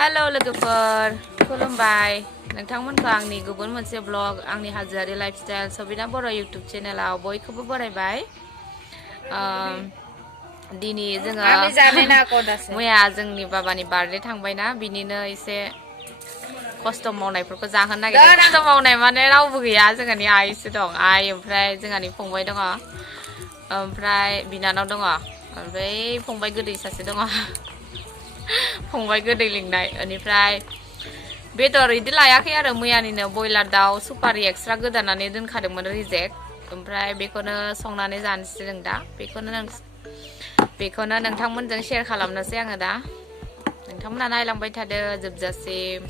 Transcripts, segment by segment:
Halo logofer, lwngbai. Nोंथांमोनखौ आंनि गुबुन मोनसे ब्लग आंनि हाजोआरि लाइफस्टाइल सबिना बर' YouTube चेनेलाव बयखौबो बरायबाय। दिनै जोङो मैया जोंनि बाबानि बार्थडे थांबायना बिनिनो एसे खस्थ' मावनायफोरखौ जाहोनो नागिरदों। खस्थ' मावनाय माने रावबो गैया जोंहानि आइसो दं। आइ ओमफ्राय जोंहानि फंबाय दङ। ओमफ्राय बिनानाव दङ। ओमफ्राय फंबाय गोदै सासे दङ। फंबाय गोदै लिंनाय बेनिफ्राय बेदर इदि लायाखै आरो मैयानिनो बयलार दाउ सुपारि एक्सट्रा गोदानानै दोनखादोंमोन रिजेक्ट ओमफ्राय बेखौनो संनानै जानोसै जों दा बेखौनो नोंथांमोनजों शेयार खालामनोसै आङो दा नोंथांमोना नायलांबाय थादो जोबजासिम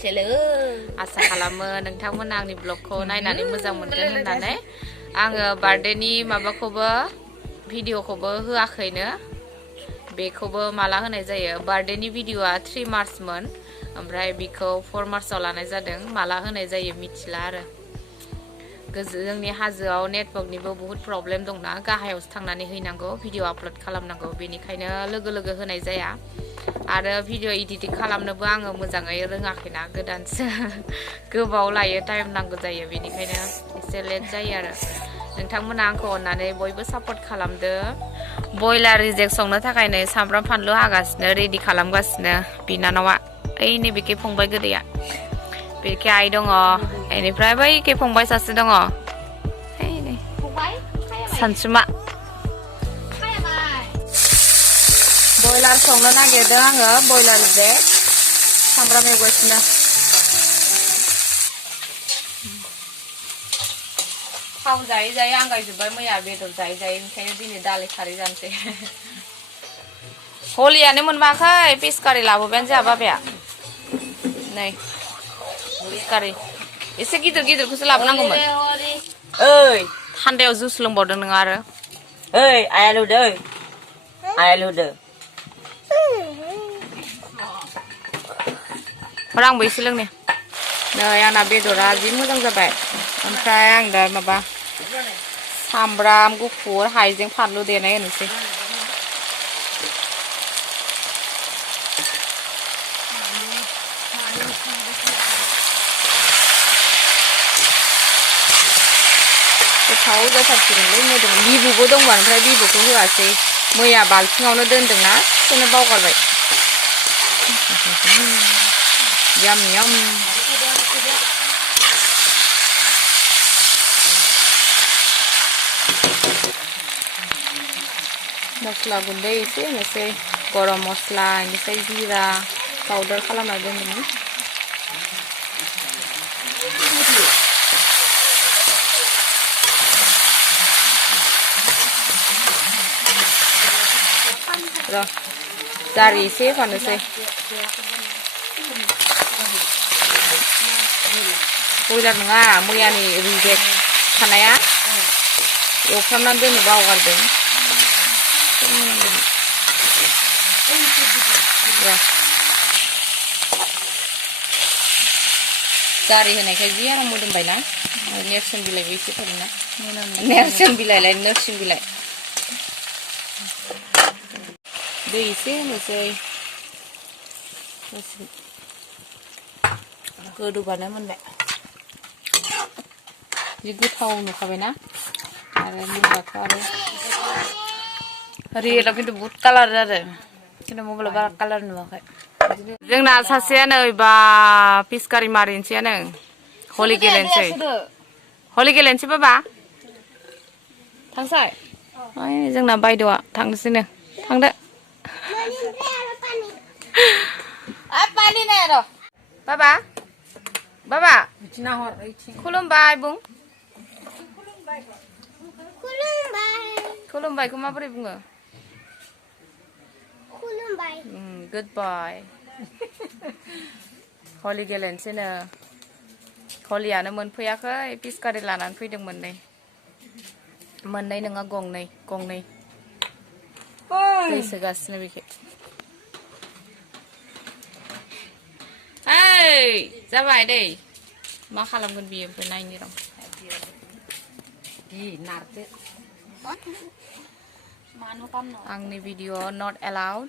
आसा खालामो नोंथांमोना आंनि ब्लगखौ नायनानै मोजां मोनगोन होननानै आङो बार्थडेनि माबाखौबो भिडिअखौबो होआखैनो बेखौबो माला होनाय जायो बार्थडेनि भिडिअआ 3 मार्चमोन ओमफ्राय बिखौ 4 मार्चआव लानाय जादों माला होनाय जायो मिथिला आरो जोंनि हाजोआव नेटवर्कनिबो बहुत प्रब्लेम दंना गाहायावसो थांनानै हैनांगौ भिडिअ आपल'ड खालामनांगौ बेनिखायनो लोगो लोगो होनाय जाया आरो भिडिअ एडिटिं खालामनोबो आङो मोजाङै रोङाखैना गोदानसो गोबाव लायो टाइम नांगौ जायो बेनिखायनो एसे लेट जायो आरो नोंथांमोना आंखौ अननानै बयबो सापर्ट खालामदो बयलार रिजेक्ट संनो थाखाय नै सामब्राम फानलु हागासिनो रेडि खालामगासिनो बिनानावा ओइ नैबेखै फंबाय गोदैया बेखै आइ दङ बेनिफ्राय बैखै फंबाय सासे दङ सानसुमा बयलार संनो नागिरदों आङो बयलार रिजेक्ट सामब्राम एवगासिनो थाव जायै जायै आंगायजोब्बाय मैया बेदर जायै जायै ओंखायनो दिनै दालि खारै जानोसै हलियानो मोनबाखै फिस कारि लाबोबायानो जोंहा बाबाया नै फिस कारि एसे गिदिर गिदिरखौसो लाबोनांगौमोन ओइ थान्दायाव जुस लोंबावदों नोङो आरो ओइ आया लुदो आंबो एसे लोंनि नै आंना बेदरा जि मोजां जाबाय ओमफ्राय आं दा माबा सामब्राम गुफुर हाइजें फानलु देनाय होनोसै गोथाव जाथारसिगोनलै मोदोम बिबुबो दंमोन ओमफ्राय बिबुखौ होआसै मैया बाल्थिङावनो दोनदोंना थिखोनो बावगारबाय याम याम मस्ला गुन्दै एसे होनोसै गरम मस्ला बेनिफ्राय जिरा पाउदार खालामना दोनदोंमोन र' जारि एसे होफानोसै बयलार नङा मैयानि रिजेक्ट थानाया एवफ्रामनानै दोननो बावगारदों जारि होनायखाय जि आराम मोदोमबायना नेरसोन बिलाइबो एसे थादोंना नेरसोन बिलाइलाय नोरसिं बिलाइ दै एसे होनोसै गोदौबानो मोनबाय जि गोथाव नुखाबायना आरो मोनबाथ' आरो रियेलाव खिन्थु बहुत कालार जादों खिन्थु मबाइलाव बारा कालार नुवाखै जोंना सासेया नै बा फिस कारि मारिनोसैयानो हलि गेलेनोसै बाबा थांसै जोंना बायद'आ थांनोसैनो थांदो बाबा बाबा खुलुमबाय बुं खुलुमबायखौ माबोरै बुङो गुडबाय हलि गेलेनोसैनो हलियानो मोनफैयाखै फिस कारि लानानै फैदोंमोन मोननै नङा गंनै दै सोगासिनो बेखै ओइ जाबाय दै मा खालामगोन बियो ओमफ्राय नायनि र' आंनि भिडिअ नट एलाउड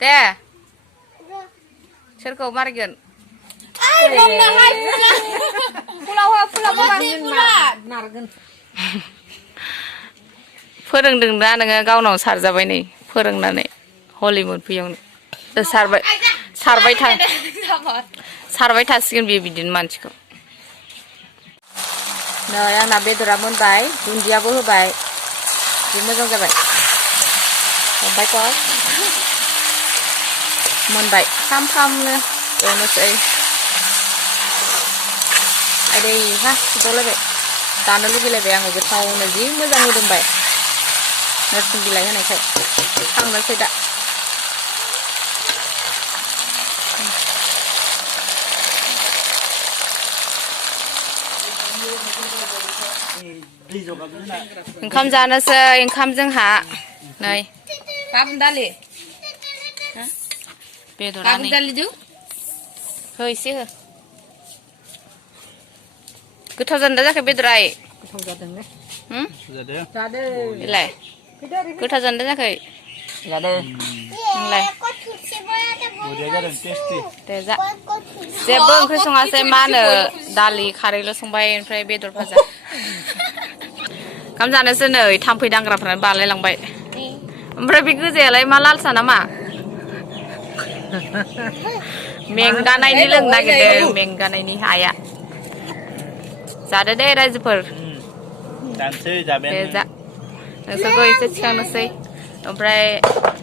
दे सोरखौ मारिगोन फोरोंदों दा नोङो गावनाव सारजाबाय नै फोरोंनानै हलि मोनफैयावनो सारबाय थासिगोन बियो बिदिनो मानसिखौ नै आंना बेदरा मोनबाय दुन्दियाबो होबाय जि मोजां जाबाय ओमफ्राय कस मोनबाय सामफ्रामनो एवनोसै आदै हा सुदावलायबाय जानो लुगैलायबाय आङो गोथावनो जि मोजां मोदोमबाय नोरसिं बिलाइ होनायखाय खांनोसै दा ओंखाम जानोसै ओंखाम जोंहा नै गाबोन दालि बेदरा नै हो एसे हो गोथाव जादों जायाखै बेदरा गोथाव जादोंलै जादों बेलाय गोथाव जादों जायाखै जादों नोंलाय दे जा जेबो ओंख्रि सङासै मा होनो दालि खारैल' संबाय ओमफ्राय बेदर भाजा ओंखाम जानोसै नै थाम्फै दांग्राफ्रानो बालायलांबाय ओमफ्राय बे गोजायालाय मा लालसा नामा मेंगानायनि लोंनो नागिरदों मेंगानायनि आइया जादो दे रायजोफोर जानोसै जाबाय दे जा नोंसोरखौ एसे थिखांनोसै ओमफ्राय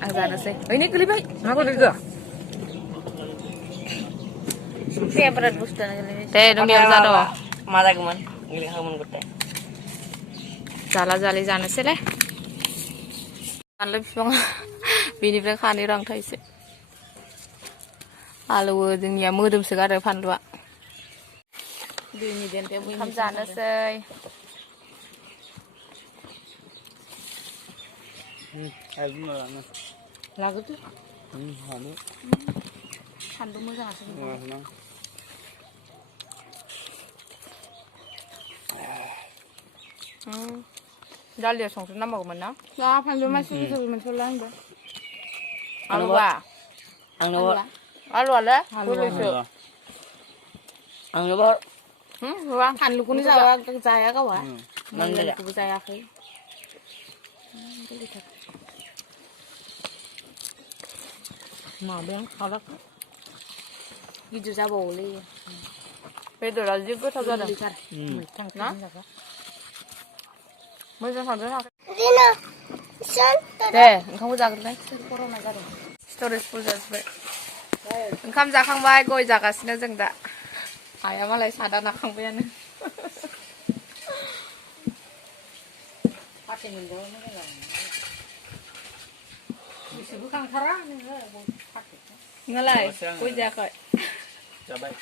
आं जानोसै ओइ नै गोलैबाय मा गोलैखो फेभरेट बुस्थुआनो गोलैबाय दे दुनियाव जा दं मा जागौमोन गोलैखागौमोन गथाय जाला जालि जानोसैलै बानलु बिफाङा बेनिफ्राय खानै रां थाइसे आलौवो जोंनिया मोदोमसो गारो फानलुआ ओंखाम जानोसै फानलु मोजाङासो दालिया संख्रि नांबावगौमोन ना जा फानलु मासे मोनसेल' आंबो आलुआ आलुआलाय बोरैसो आंनोबो फानलुखौनो जाया गावहा मोनलायखौबो जायाखै माबायां खालाखै गिदिर जाबावोलै बेदरा जि गोथाव जादों ना मोजां संदों दे ओंखामखौ जाग्रोनाय कर'ना जादों स्टरेज फुल जाजोब्बाय ओंखाम जाखांबाय गय जागासिनो जों दा आइया मालाय सादा नाखांबायानो फाथै मोनजाबा मोजां जागौमोन गोसोबो खांथारा नोङो नोंहालाय गय जायाखै जाबाय